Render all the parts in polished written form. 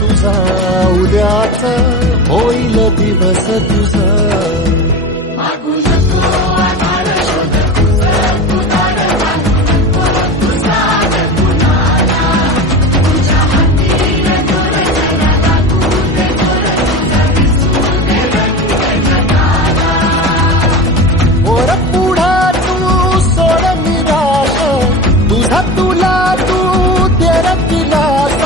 तुझा, उद्याच होईल दिवस तुझा. वर पुढा तू सोड निराश, तुझा तुला तू तेरा दिलास.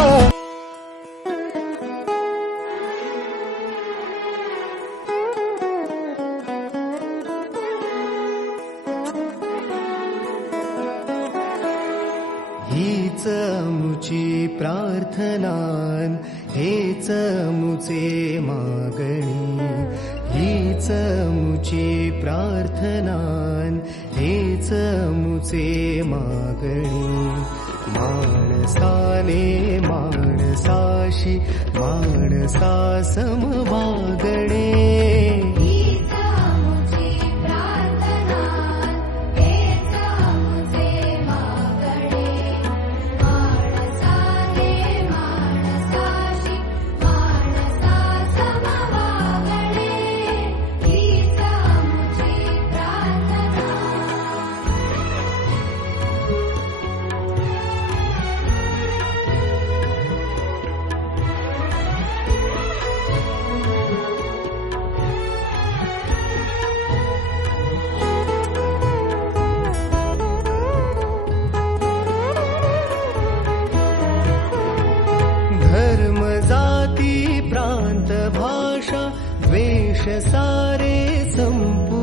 हीच मुची प्रार्थनान, हेच मुचे मागणी. हीच मुची प्रार्थनान, हेच मुचे मागणी. माणसाने माणसाशी माणसा समवागणे. धर्म जाती प्रांत भाषा द्वेष सारे संपू.